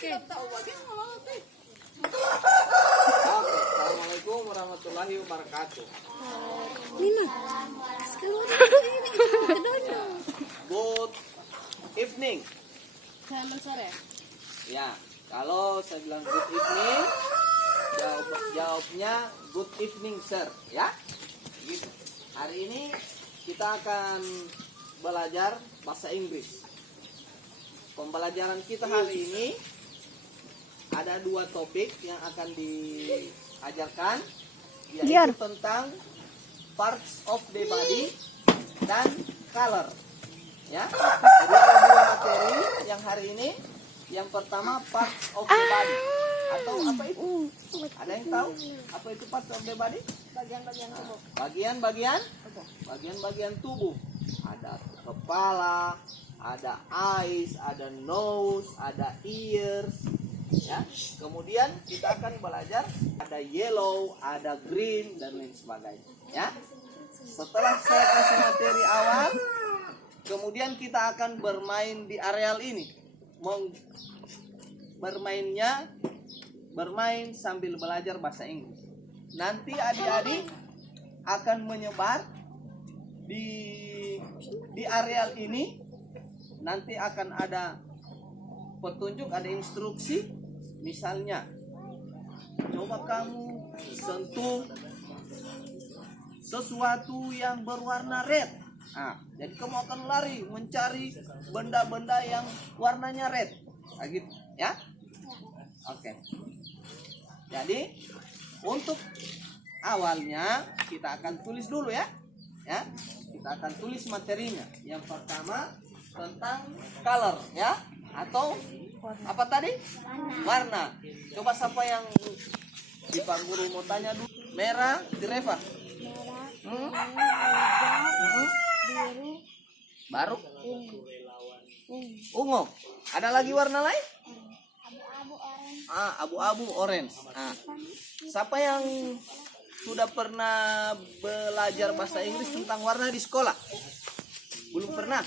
Oke. Assalamualaikum warahmatullahi wabarakatuh. Nina. Good evening. Selamat sore. Ya, kalau saya bilang good evening, jawabnya good evening sir, ya. Gitu. Hari ini kita akan belajar bahasa Inggris. Pembelajaran kita hari ini ada 2 topik yang akan diajarkan, yaitu tentang parts of the body dan color. Ya, jadi ada 2 materi yang hari ini. Yang pertama parts of the body, atau apa itu? Ada yang tahu apa itu parts of the body? Bagian-bagian tubuh. Bagian-bagian tubuh. Ada kepala, ada eyes, ada nose, ada ears. Ya. Kemudian kita akan belajar ada yellow, ada green dan lain sebagainya. Ya. Setelah saya kasih materi awal, kemudian kita akan bermain di areal ini. Bermain sambil belajar bahasa Inggris. Nanti adik-adik akan menyebar di areal ini. Nanti akan ada petunjuk, ada instruksi. Misalnya, coba kamu sentuh sesuatu yang berwarna red. Nah, jadi kamu akan lari mencari benda-benda yang warnanya red. Nah, gitu, ya? Oke. Jadi, untuk awalnya kita akan tulis dulu ya. Ya. Kita akan tulis materinya. Yang pertama tentang color, ya, atau apa tadi? Warna. Coba siapa yang di Pak Guru mau tanya dulu. Merah, Direva. Biru. Baru. Ungu. Ada lagi warna lain? Abu-abu orange. Siapa yang sudah pernah belajar bahasa Inggris tentang warna di sekolah? Belum pernah?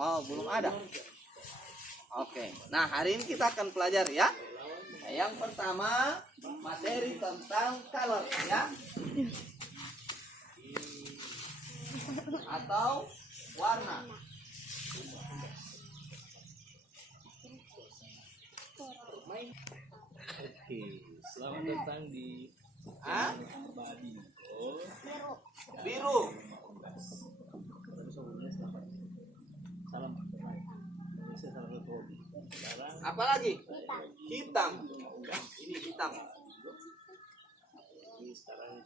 Oh, belum ada. Oke. Nah, hari ini kita akan pelajari ya. Nah, yang pertama materi tentang color ya. Atau warna. Oke, selamat datang di Badi Biru. Salam Indonesia, salam satu hobi. Sekarang Apa lagi? Hitam. Ini hitam. ini sekarang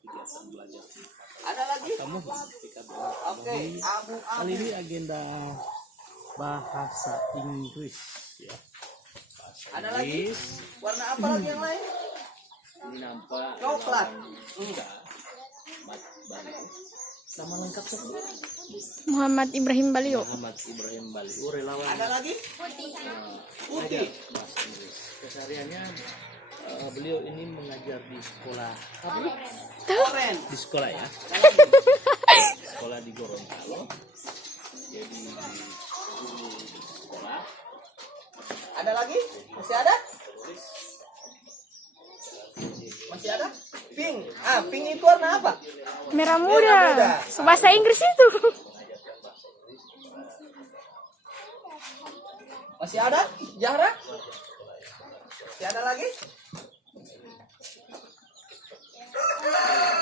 kegiatan belajar. Ada lagi? Kamu ketika belajar. Oke, abu-abu. Kali ini agenda bahasa Inggris ya. Bahasa Ada lagi? Inggris. Warna apa lagi yang lain? Ini nampak Coklat. enggak. Baliu. Nama lengkap siapa? Muhammad Ibrahim Balio. Muhammad Ibrahim Baliu, relawan Ada lagi? Putih. bahasa Inggris. Kesehariannya beliau ini mengajar di sekolah apa? Orange. Di sekolah ya. Sekolah di Gorontalo. Jadi guru di sekolah. Ada lagi? Masih ada? Masih ada? Pink. Pink itu warna apa? Merah Merah muda. muda. Bahasa Inggris itu. Masih ada? Zahra? Masih ada lagi?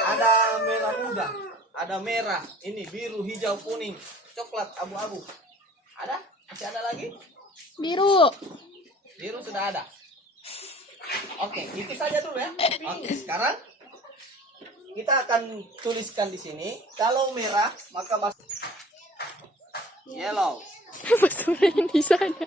Ada merah muda, ada merah, ini biru, hijau, kuning, coklat, abu-abu. Ada? Masih ada lagi? Biru. Biru sudah ada. Oke, itu saja dulu ya. Oke, sekarang kita akan tuliskan di sini. Kalau merah maka masuk yellow. Bahasa di sana.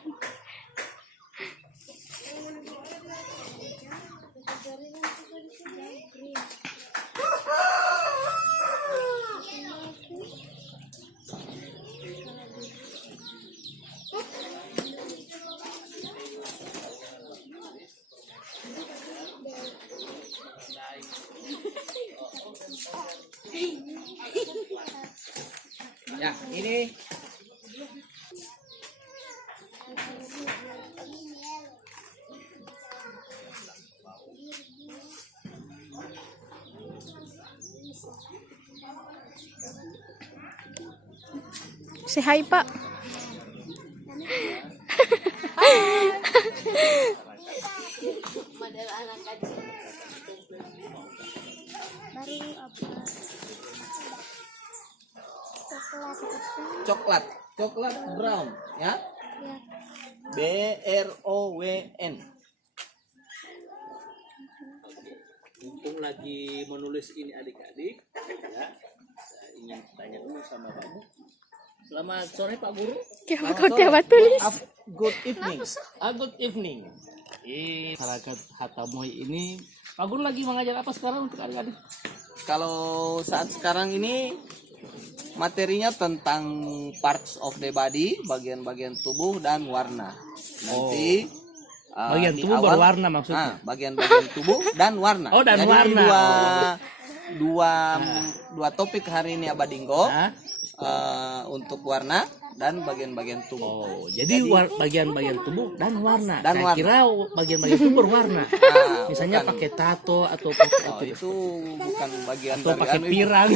Ya, ini Say hi, Pak. Coklat, coklat brown, ya. BROWN. Mumpung lagi menulis ini adik-adik, ya, saya ingin tanya dulu sama kamu. Selamat sore Pak Guru. Kaya kau tiap tulis. Good evening. Good evening. Masyarakat Hatamoy ini, Pak Guru lagi mengajar apa sekarang untuk adik-adik? Kalau saat sekarang ini materinya tentang parts of the body, bagian-bagian tubuh dan warna. Nanti Bagian di tubuh awal, berwarna maksudnya. bagian-bagian tubuh dan warna. Oh, dan Jadi warna. dua topik hari ini Abadinggo. Hah? Untuk warna dan bagian-bagian tubuh. Oh, jadi bagian-bagian tubuh dan warna. Dan Saya warna. kira bagian-bagian tubuh berwarna. Misalnya bukan. pakai tato atau pakai Oh, itu bukan bagian atau dari pakai anu itu. pirang.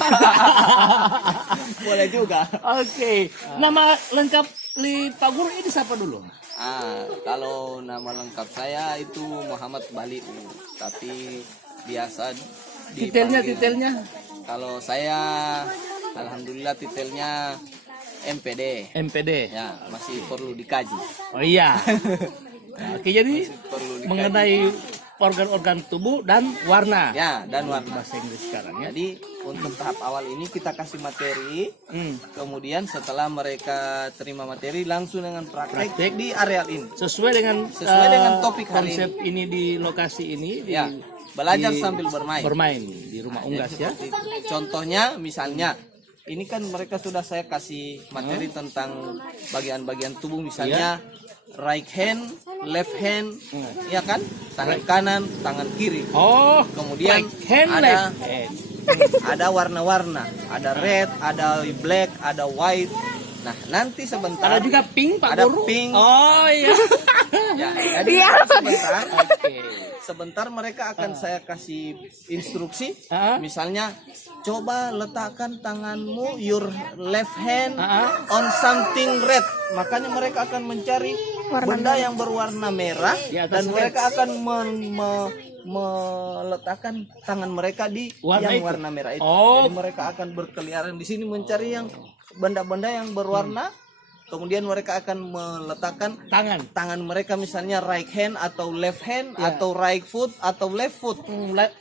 Boleh juga. Oke. Nama lengkap Pak Guru ini siapa dulu? Kalau nama lengkap saya itu Muhammad Baliu, tapi biasa dipanggil. Titelnya. Kalau saya alhamdulillah titelnya MPD. MPD. Ya, masih perlu dikaji. Oh iya. Oke, jadi Perlu dikaji. mengenai organ-organ tubuh dan warna. Ya, dan warna. Bahasa Inggris sekarang ya. Jadi untuk tahap awal ini kita kasih materi, kemudian setelah mereka terima materi langsung dengan praktek di areal ini. Sesuai dengan topik hari konsep ini di lokasi ini Ya, belajar sambil bermain. bermain di rumah unggas ya. Seperti contohnya misalnya ini kan mereka sudah saya kasih materi tentang bagian-bagian tubuh misalnya right hand, left hand, ya kan? Tangan kanan, tangan kiri. Oh, Kemudian right hand, ada left hand. ada warna-warna, ada red, ada black, ada white. Nah, nanti sebentar Ada juga pink Pak ada Guru. pink. Oh iya. Ya, jadi sebentar. Oke. Sebentar mereka akan saya kasih instruksi. Ah. Misalnya, coba letakkan tanganmu your left hand Ah. on something red. Makanya mereka akan mencari benda yang berwarna merah Di atas dan red. mereka akan meletakkan tangan mereka di Warna yang itu. warna merah itu. Oh. Jadi mereka akan berkeliaran di sini mencari yang benda-benda yang berwarna. Kemudian mereka akan meletakkan tangan mereka misalnya right hand atau left hand atau right foot atau left foot.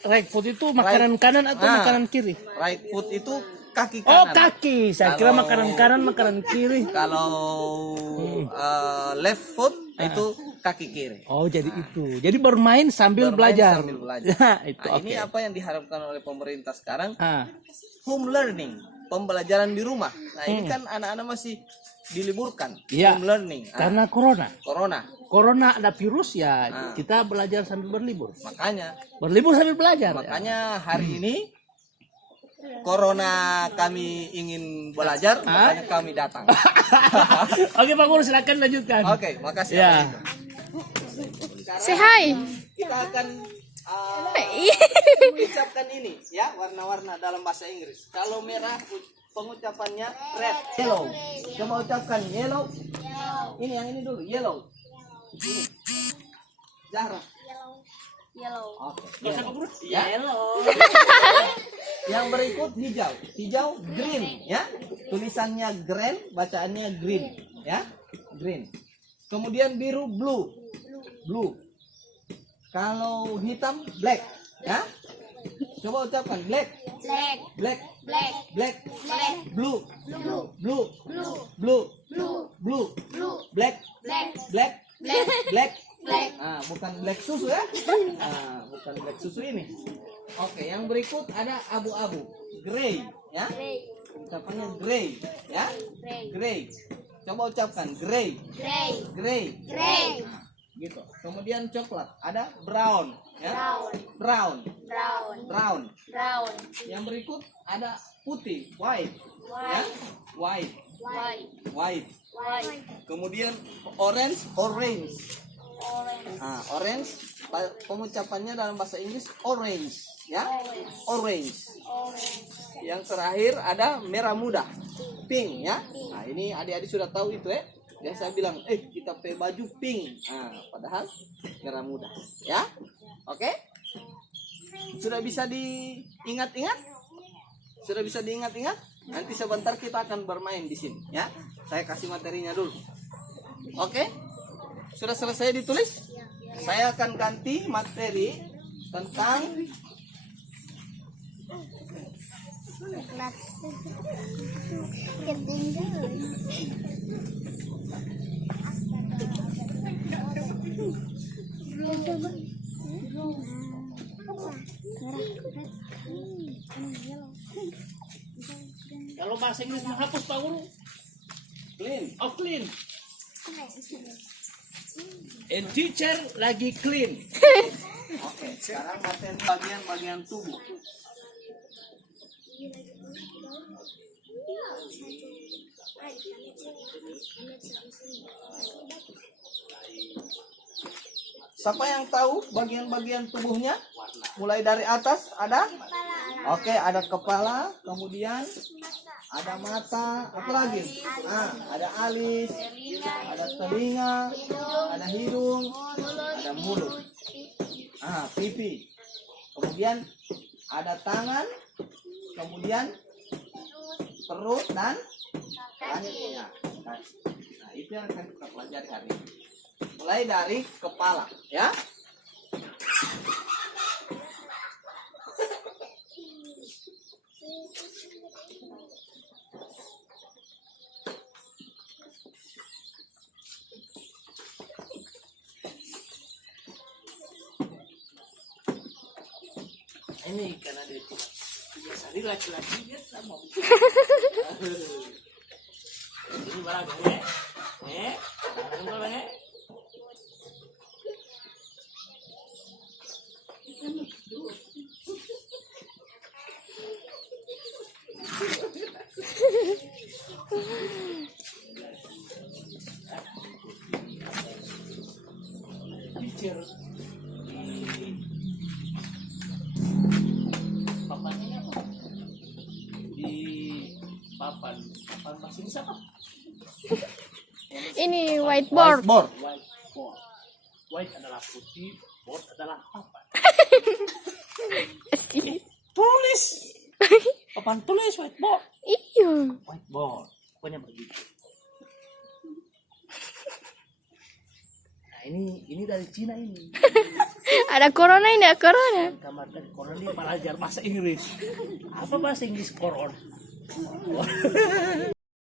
Right foot itu makanan kanan atau makanan kiri? Right foot itu kaki Oh, kanan. kaki. Saya kira Kalau- makanan kanan, makanan kiri. Kalau left foot itu kaki kiri. Oh, jadi itu. Jadi bermain sambil Bermain belajar. sambil belajar. Ya, itu Nah, oke. ini apa yang diharapkan oleh pemerintah sekarang? Ah, Home learning, pembelajaran di rumah. Nah, ini kan anak-anak masih diliburkan. Iya. Home learning. karena corona. Corona. Ada virus ya, kita belajar sambil berlibur. Makanya Berlibur sambil belajar. Makanya hari ini Corona kami ingin belajar, makanya kami datang. Oke Pak Guru, silakan lanjutkan. Oke, makasih. Ya. Say hi. Kita akan ucapkan ini ya, warna-warna dalam bahasa Inggris. Kalau merah pengucapannya red, yellow. Coba ucapkan yellow. Ini yang ini dulu, yellow. Ini. Zahra. Yellow. Oke. Ya. Yang berikut hijau. Hijau green ya. Tulisannya green, bacaannya green ya. Green. Kemudian biru blue. Blue. Kalau hitam black ya. Coba ucapkan black. Black. Black. Black. Black. Black. Blue. Blue. Blue. Blue. Blue. Blue. Blue. Blue. Black. Black. Black. Black. Black. Black. Bukan black susu ya. Bukan black susu ini. Oke, yang berikut ada abu-abu, gray ya. Gray. Ucapannya gray ya. Gray. Gray. Coba ucapkan gray. Gray. Gray. Gray. Gitu. Kemudian coklat, ada brown ya. Brown. Brown. Brown. Brown. Brown. Yang berikut ada putih, white ya. White. White. White. White. Kemudian orange, orange. Orange. Orange pengucapannya dalam bahasa Inggris orange ya. Orange. Orange. Yang terakhir ada merah muda. pink ya. Nah, ini adik-adik sudah tahu itu ya. Biasa bilang, kita pakai baju pink. Nah, padahal merah muda ya. Oke? Sudah bisa diingat-ingat? Sudah bisa diingat-ingat? Nanti sebentar kita akan bermain di sini ya. Saya kasih materinya dulu. Oke? Sudah selesai ditulis? Saya akan ganti materi tentang Kalau bahasa Inggris menghapus Pak Guru. clean. Oh, clean. And teacher lagi clean. Oke, sekarang materi bagian-bagian tubuh. Siapa yang tahu bagian-bagian tubuhnya? Mulai dari atas ada? Oke, ada kepala, kemudian ada mata, apa lagi? Ada alis, ada telinga, ada hidung, ada mulut. Pipi. Kemudian ada tangan, kemudian perut dan kaki. Nah, itu yang akan kita pelajari hari ini. Mulai dari kepala, ya. Ini karena dia cuma biasa dia laki-laki dia sama. Ini barang barang Teacher papannya apa? Di papan bahasa Inggris apa? Ini whiteboard. Whiteboard. White adalah putih, board adalah papan. Tulis. Papan tulis whiteboard. Iya. Whiteboard. Pokoknya begitu. Nah, ini dari Cina ini. Ada corona ini, ada corona. Kamar tadi corona ini belajar bahasa Inggris. Apa bahasa Inggris corona?